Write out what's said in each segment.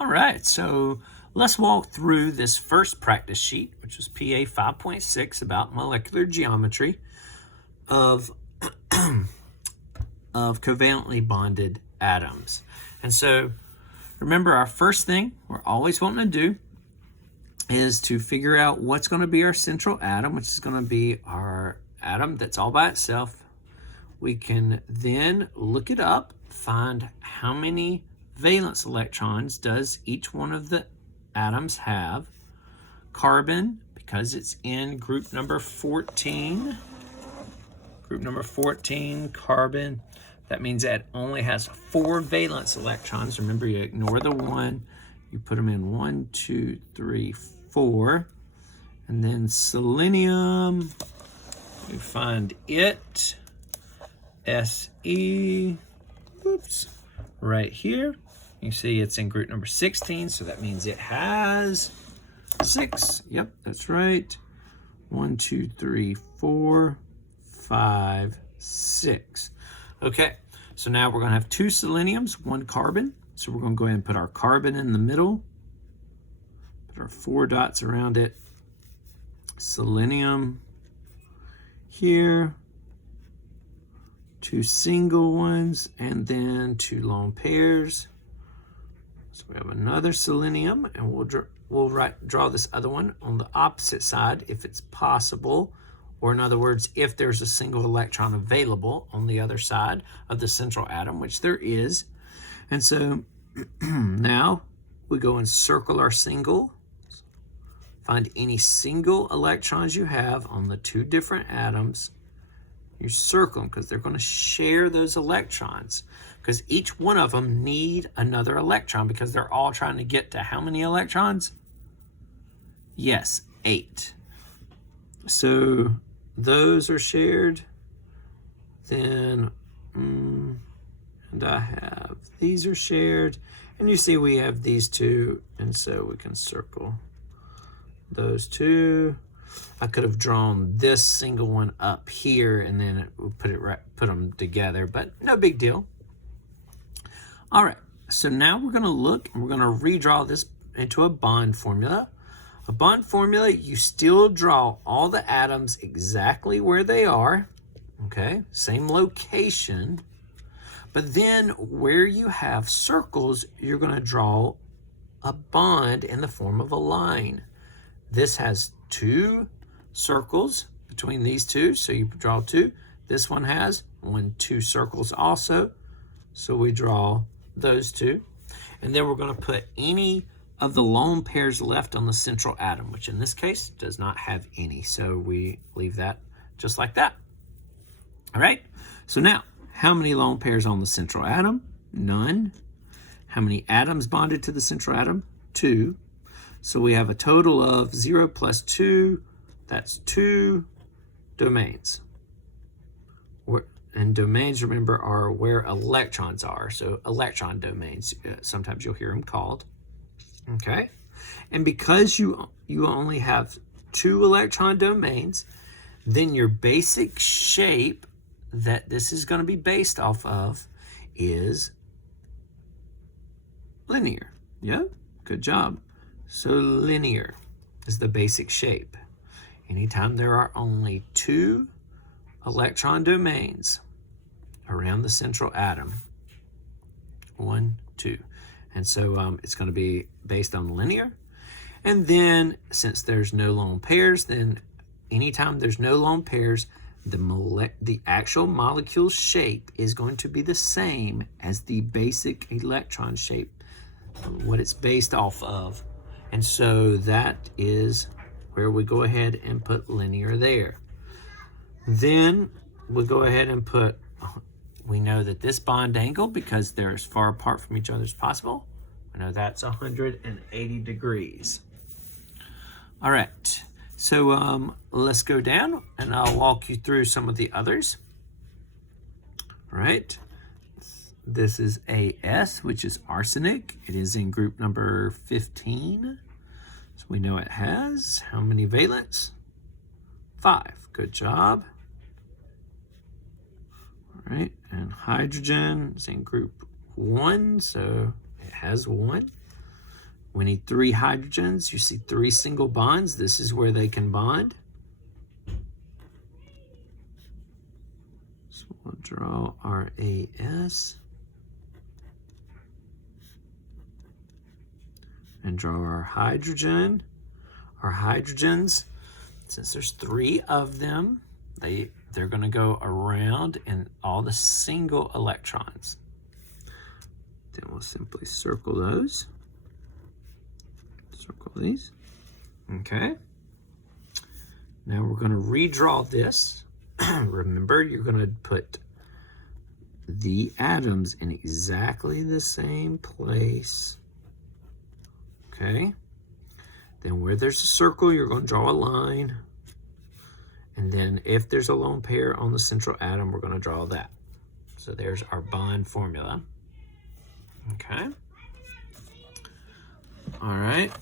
All right, so let's walk through this first practice sheet, which is PA 5.6 about molecular geometry of, of covalently bonded atoms. And so remember, our first thing we're always wanting to do is to figure out what's going to be our central atom, which is going to be our atom that's all by itself. We can then look it up, find how many valence electrons does each one of the atoms have. Carbon, because it's in group number 14. Group number 14, carbon. That means that only has 4 valence electrons. Remember, you ignore the 1. You put them in 1, 2, 3, 4. And then selenium, you find it, Se, right here. You see it's in group number 16, so that means it has 6. Yep, that's right. 1, 2, 3, 4, 5, 6. Okay, so now we're going to have 2 seleniums, 1 carbon. So we're going to go ahead and put our carbon in the middle. Put our 4 dots around it. Selenium here. 2 single ones, and then 2 lone pairs. So we have another selenium, and we'll draw this other one on the opposite side if it's possible, or in other words, if there's a single electron available on the other side of the central atom, which there is. And so now we go and circle our single, find any single electrons you have on the 2 different atoms. You circle them because they're going to share those electrons, because each one of them need another electron because they're all trying to get to how many electrons? Yes, 8. So those are shared. Then, and I have, these are shared. And you see we have these 2, and so we can circle those 2. I could have drawn this single one up here and then put them together, but no big deal. All right, so now we're going to look and we're going to redraw this into a bond formula. A bond formula, you still draw all the atoms exactly where they are, okay? Same location, but then where you have circles, you're going to draw a bond in the form of a line. This has 2 circles between these 2, so you draw 2. This one has 2 circles also, so we draw those 2. And then we're going to put any of the lone pairs left on the central atom, which in this case does not have any, so we leave that just like that. All right, so now how many lone pairs on the central atom? None. How many atoms bonded to the central atom? 2. So we have a total of 0 plus 2, that's 2 domains. And domains, remember, are where electrons are. So electron domains, sometimes you'll hear them called. Okay? And because you only have 2 electron domains, then your basic shape that this is going to be based off of is linear. Yeah? Good job. So linear is the basic shape. Anytime there are only 2 electron domains around the central atom, 1, 2. And so it's going to be based on linear. And then since there's no lone pairs, then anytime there's no lone pairs, the actual molecule shape is going to be the same as the basic electron shape, what it's based off of. And so that is where we go ahead and put linear there. Then we'll go ahead and put, we know that this bond angle, because they're as far apart from each other as possible, I know that's 180 degrees. All right, so let's go down and I'll walk you through some of the others. All right, this is AS, which is arsenic. It is in group number 15. So we know it has how many valence? 5. Good job. All right, and hydrogen is in group 1, so it has 1. We need 3 hydrogens. You see 3 single bonds. This is where they can bond. So we'll draw our AS. And draw our hydrogen. Our hydrogens, since there's 3 of them, they're going to go around in all the single electrons. Then we'll simply circle those. Circle these. Okay. Now we're going to redraw this. Remember, you're going to put the atoms in exactly the same place. Okay. Then where there's a circle, you're going to draw a line. And then if there's a lone pair on the central atom, we're going to draw that. So there's our bond formula. Okay. All right.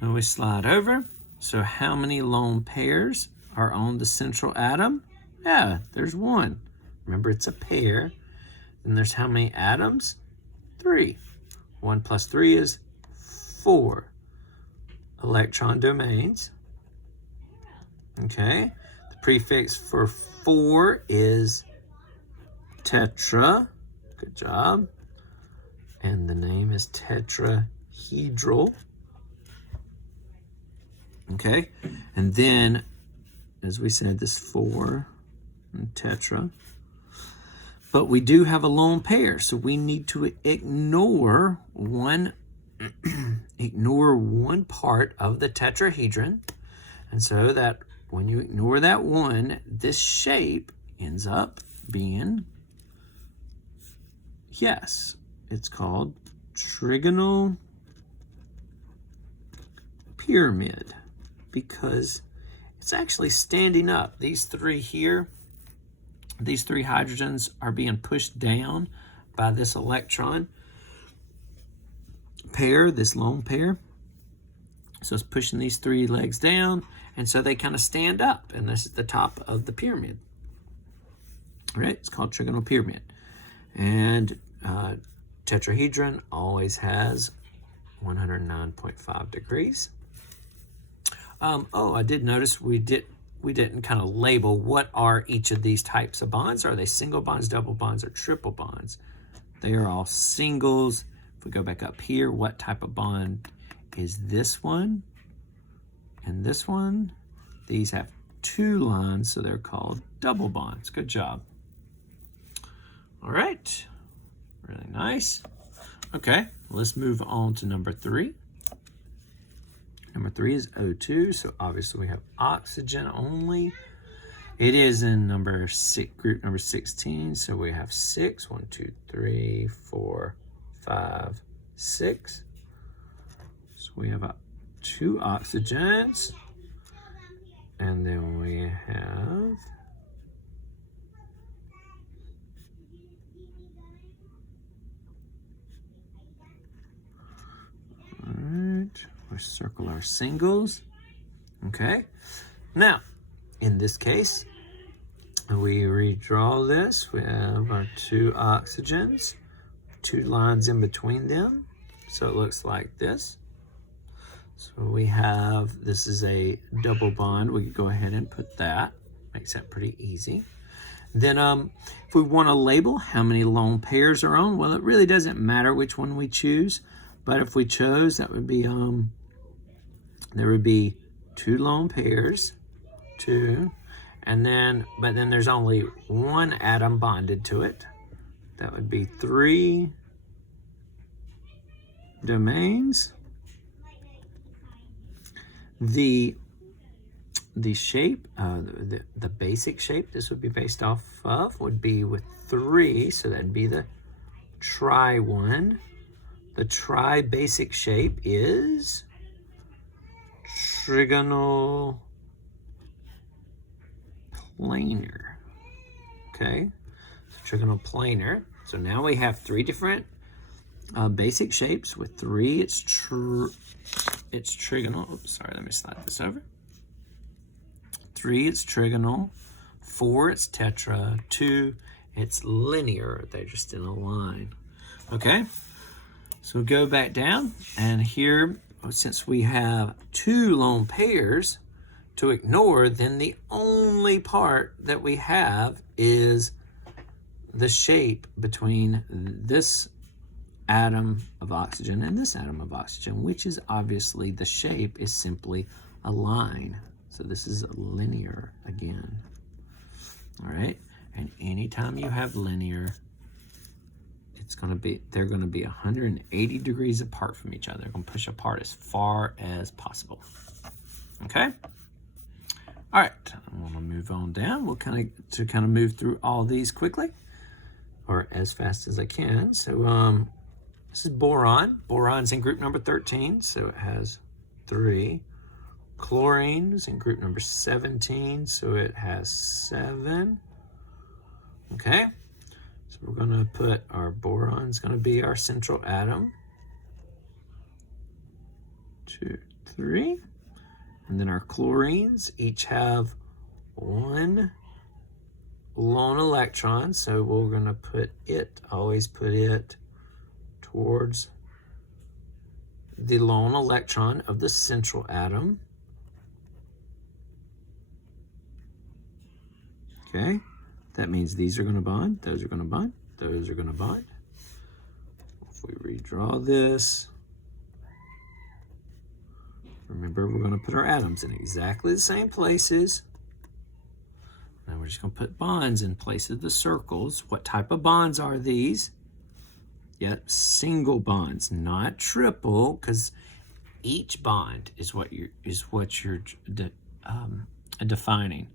Now we slide over. So how many lone pairs are on the central atom? Yeah, there's 1. Remember, it's a pair. And there's how many atoms? 3. 1 plus 3 is 4 electron domains. Okay, the prefix for 4 is tetra. Good job. And the name is tetrahedral. Okay, and then, as we said, this 4 and tetra. But we do have a lone pair, so we need to ignore one part of the tetrahedron. And so that when you ignore that one, this shape ends up being, yes, it's called trigonal pyramid, because it's actually standing up. These 3 here, these 3 hydrogens are being pushed down by this electron pair, this lone pair. So it's pushing these 3 legs down, and so they kind of stand up, and this is the top of the pyramid. All right, it's called trigonal pyramid. And tetrahedron always has 109.5 degrees. I did notice we didn't kind of label what are each of these types of bonds. Are they single bonds, double bonds, or triple bonds? They are all singles. If we go back up here, what type of bond is this one and this one? These have 2 lines, so they're called double bonds. Good job. All right, really nice. Okay, let's move on to number 3. Number 3 is O2, so obviously we have oxygen only. It is in group number 16, so we have 6. 1, 2, 3, 4, 5, 6. So we have 2 oxygens, and then we have we circle our singles. Okay, now in this case we redraw this. We have our 2 oxygens, 2 lines in between them, so it looks like this. So we have, this is a double bond. We could go ahead and put that. Makes that pretty easy. Then if we want to label how many lone pairs are on, well, it really doesn't matter which one we choose. But if we chose, that would be, there would be 2 lone pairs, 2, and then, but then there's only 1 atom bonded to it. That would be 3 domains. The shape, the basic shape this would be based off of would be with 3, so that'd be the tri one. The tri-basic shape is trigonal planar. Okay, so trigonal planar. So now we have 3 different basic shapes. With 3, it's trigonal. Oops, sorry, let me slide this over. 3, it's trigonal. 4, it's tetra. 2, it's linear. They're just in a line. Okay. So go back down, and here, since we have 2 lone pairs to ignore, then the only part that we have is the shape between this atom of oxygen and this atom of oxygen, which is obviously the shape is simply a line. So this is linear again. All right, and anytime you have linear, they're going to be 180 degrees apart from each other. They're going to push apart as far as possible. Okay. All right, I want to move on down. We'll kind of move through all these quickly, or as fast as I can. So this is boron. Boron's in group number 13, so it has 3. Chlorine's in group number 17, so it has 7. Okay. So we're going to put our boron's going to be our central atom. 2, 3. And then our chlorines each have 1 lone electron. So we're going to always put it towards the lone electron of the central atom. Okay. That means these are going to bond, those are going to bond, those are going to bond. If we redraw this, remember we're going to put our atoms in exactly the same places. Now we're just going to put bonds in place of the circles. What type of bonds are these? Yep, single bonds, not triple, because each bond is what you're defining.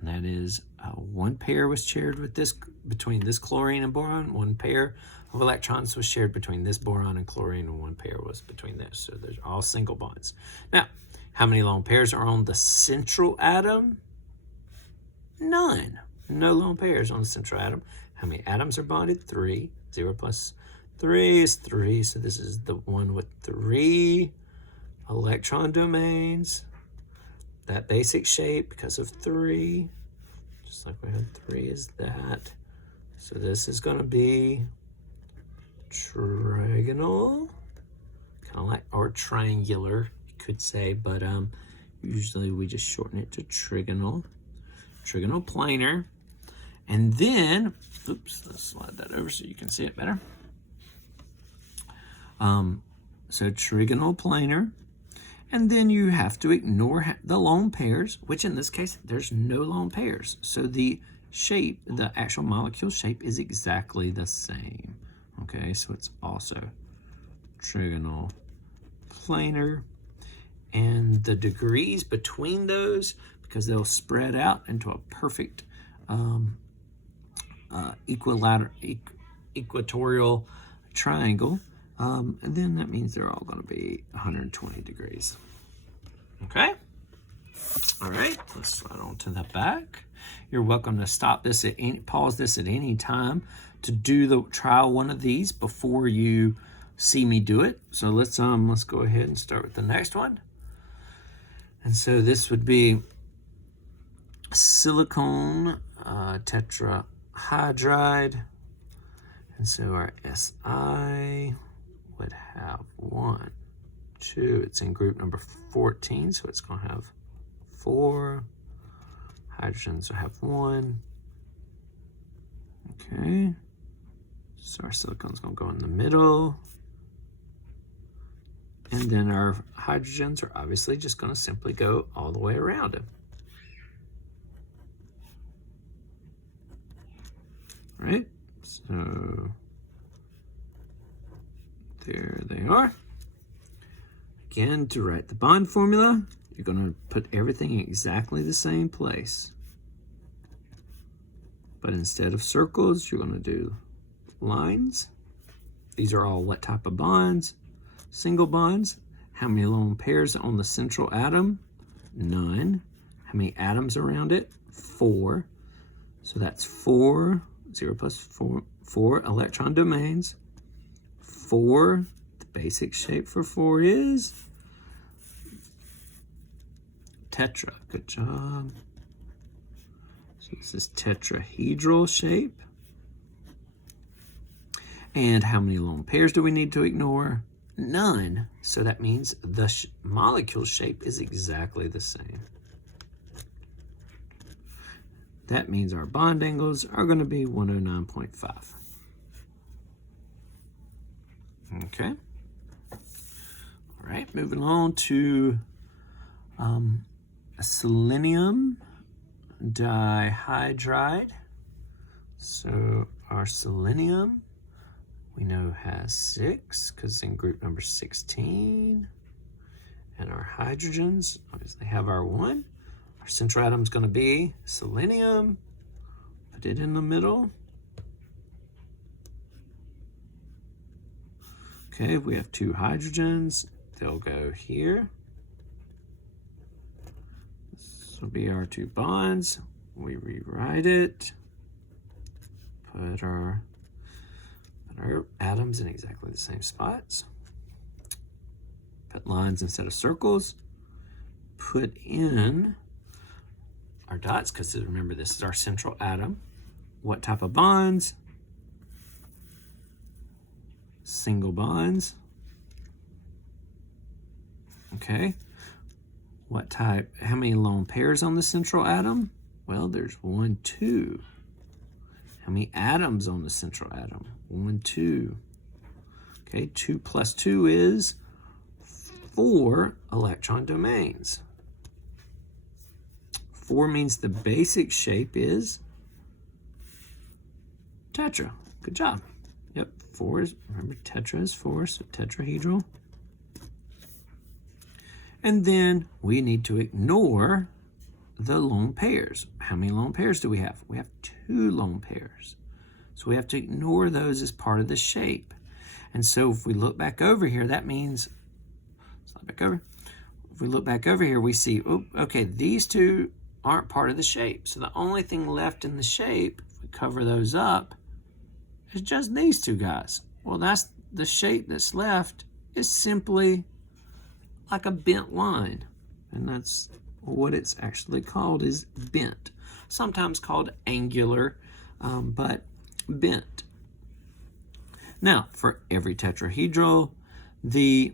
And that is 1 pair was shared with between this chlorine and boron. 1 pair of electrons was shared between this boron and chlorine, and 1 pair was between this. So they're all single bonds. Now, how many lone pairs are on the central atom? None. No lone pairs on the central atom. How many atoms are bonded? 3. 0 plus 3 is 3. So this is the one with 3 electron domains. That basic shape because of 3, just like we had 3 is that. So this is going to be trigonal, kind of like, or triangular, you could say, but usually we just shorten it to trigonal planar. And then, oops, let's slide that over so you can see it better. So trigonal planar. And then you have to ignore the lone pairs, which in this case, there's no lone pairs. So the shape, the actual molecule shape is exactly the same. Okay, so it's also trigonal planar. And the degrees between those, because they'll spread out into a perfect equatorial triangle. And then that means they're all going to be 120 degrees. Okay? All right, let's slide on to the back. You're welcome to stop this pause this at any time to try one of these before you see me do it. So let's go ahead and start with the next one. And so this would be silicone tetrahedride. And so our Si would have 1, 2. It's in group number 14, so it's going to have 4. Hydrogens will have 1. Okay. So our silicone's going to go in the middle. And then our hydrogens are obviously just going to simply go all the way around it. Right? So there they are. Again, to write the bond formula, you're going to put everything in exactly the same place. But instead of circles, you're going to do lines. These are all what type of bonds? Single bonds. How many lone pairs on the central atom? None. How many atoms around it? 4. So that's 4. 0 plus 4. 4 electron domains. 4. The basic shape for 4 is tetra. Good job. So this is tetrahedral shape. And how many lone pairs do we need to ignore? None. So that means the molecule shape is exactly the same. That means our bond angles are going to be 109.5. Okay. All right, moving on to a selenium dihydride. So our selenium, we know has 6 because it's in group number 16. And our hydrogens, obviously have our 1. Our central atom is going to be selenium. Put it in the middle. Okay, we have 2 hydrogens. They'll go here. This will be our 2 bonds. We rewrite it. Put our atoms in exactly the same spots. Put lines instead of circles. Put in our dots, because remember, this is our central atom. What type of bonds? Single bonds. Okay. What type? How many lone pairs on the central atom? Well, there's 1, 2. How many atoms on the central atom? 1, 2. Okay, 2 plus 2 is 4 electron domains. 4 means the basic shape is tetra. Good job. Yep, 4 is, remember, tetra is 4, so tetrahedral. And then we need to ignore the lone pairs. How many lone pairs do we have? We have 2 lone pairs. So we have to ignore those as part of the shape. And so if we look back over here, that means, slide back over. If we look back over here, we see, oh, okay, these 2 aren't part of the shape. So the only thing left in the shape, if we cover those up, is just these 2 guys. Well, that's the shape that's left is simply like a bent line. And that's what it's actually called, is bent. Sometimes called angular, but bent. Now, for every tetrahedral, the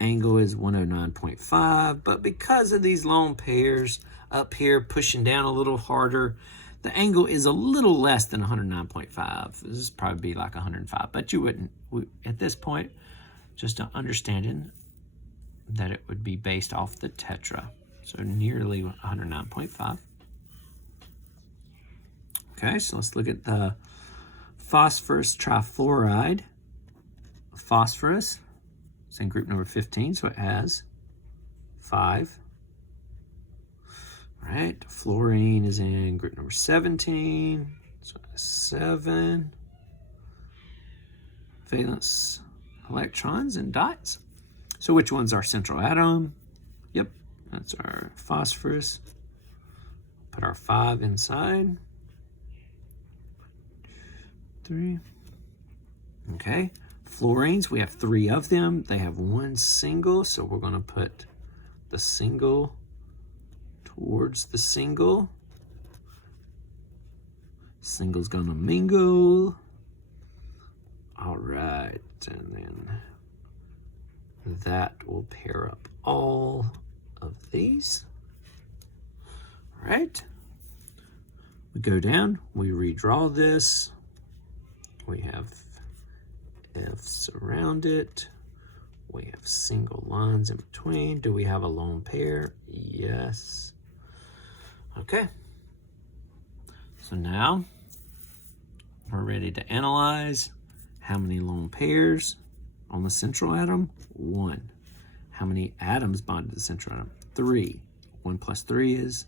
angle is 109.5, but because of these lone pairs up here pushing down a little harder, the angle is a little less than 109.5. This is probably be like 105, but you wouldn't, at this point, just understanding that it would be based off the tetra. So nearly 109.5. Okay, so let's look at the phosphorus trifluoride. Phosphorus is in group number 15, so it has 5. All right, fluorine is in group number 17, so it has 7. Valence electrons and dots. So which one's our central atom? Yep, that's our phosphorus. Put our 5 inside. 3. Okay, fluorines, we have 3 of them. They have 1 single, so we're going to put the single towards the single. Single's going to mingle. All right, and then that will pair up all of these. All right, we go down, we redraw this. We have F's around it. We have single lines in between. Do we have a lone pair? Yes. Okay. So now we're ready to analyze. How many lone pairs on the central atom? 1. How many atoms bond to the central atom? 3. 1 plus 3 is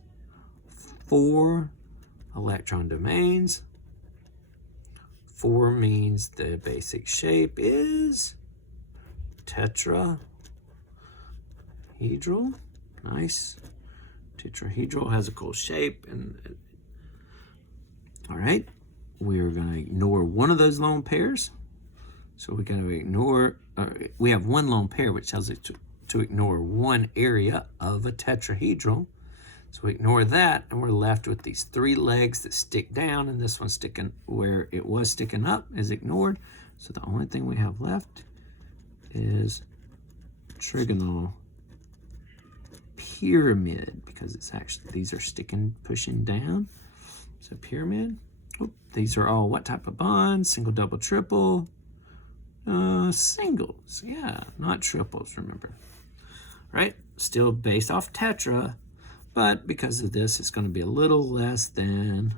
4 electron domains. 4 means the basic shape is tetrahedral. Nice. Tetrahedral has a cool shape. And all right, we're going to ignore one of those lone pairs. So we got to ignore, we have 1 lone pair, which tells us to ignore 1 area of a tetrahedral. So we ignore that, and we're left with these 3 legs that stick down, and this one sticking where it was sticking up is ignored. So the only thing we have left is trigonal pyramid, because it's actually, these are sticking, pushing down. So pyramid. Oh, these are all what type of bonds? Single, double, triple. Singles. Yeah, not triples, remember. Right? Still based off tetra, but because of this, it's going to be a little less than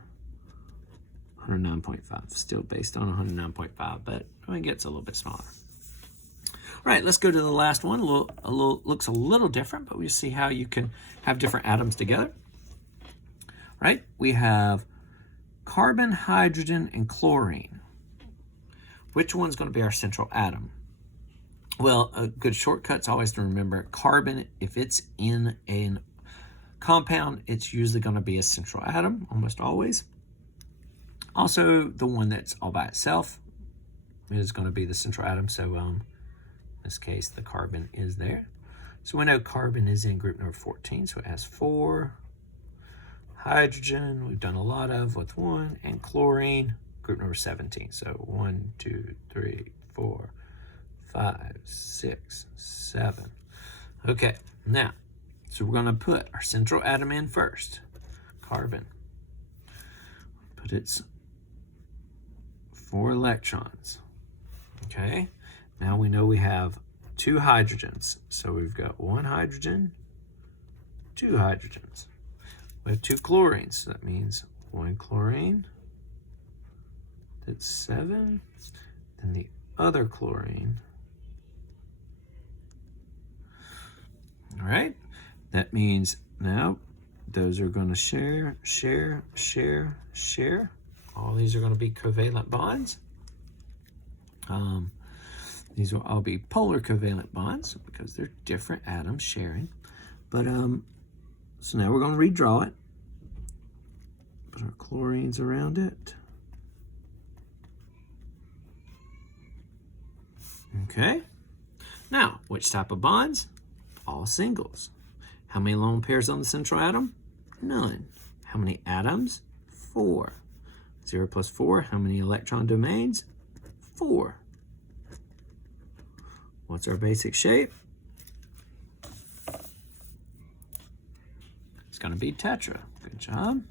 109.5. Still based on 109.5, but it gets a little bit smaller. All right, let's go to the last one. Looks a little different, but we'll see how you can have different atoms together. Right? We have carbon, hydrogen, and chlorine. Which one's going to be our central atom? Well, a good shortcut's always to remember carbon, if it's in a compound, it's usually going to be a central atom, almost always. Also, the one that's all by itself is going to be the central atom. So in this case, the carbon is there. So we know carbon is in group number 14, so it has 4. Hydrogen, we've done a lot of with 1, and chlorine, group number 17. So 1, 2, 3, 4, 5, 6, 7. Okay, now, so we're going to put our central atom in first. Carbon. Put its 4 electrons. Okay, now we know we have 2 hydrogens. So we've got 1 hydrogen, 2 hydrogens. We have 2 chlorines, so that means 1 chlorine. That's 7. Then the other chlorine. All right, that means now those are going to share. All these are going to be covalent bonds. These will all be polar covalent bonds because they're different atoms sharing. But so now we're going to redraw it. Put our chlorines around it. Okay. Now, which type of bonds? All singles. How many lone pairs on the central atom? None. How many atoms? 4. 0 plus 4, how many electron domains? 4. What's our basic shape? It's going to be tetra. Good job.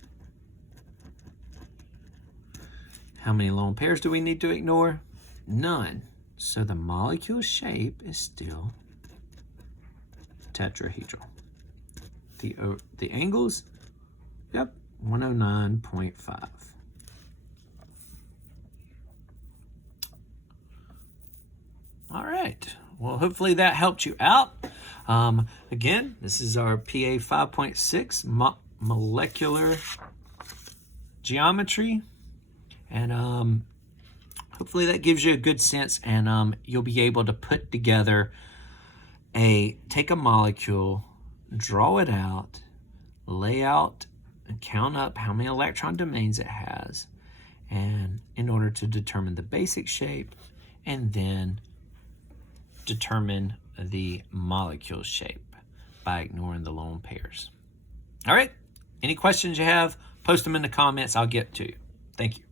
How many lone pairs do we need to ignore? None. So the molecule shape is still tetrahedral. The angles? Yep, 109.5. All right. Well, hopefully that helped you out. Again, this is our PA 5.6 molecular geometry. And hopefully that gives you a good sense, and you'll be able to put together take a molecule, draw it out, lay out and count up how many electron domains it has, and in order to determine the basic shape, and then determine the molecule shape by ignoring the lone pairs. All right, any questions you have, post them in the comments. I'll get to you. Thank you.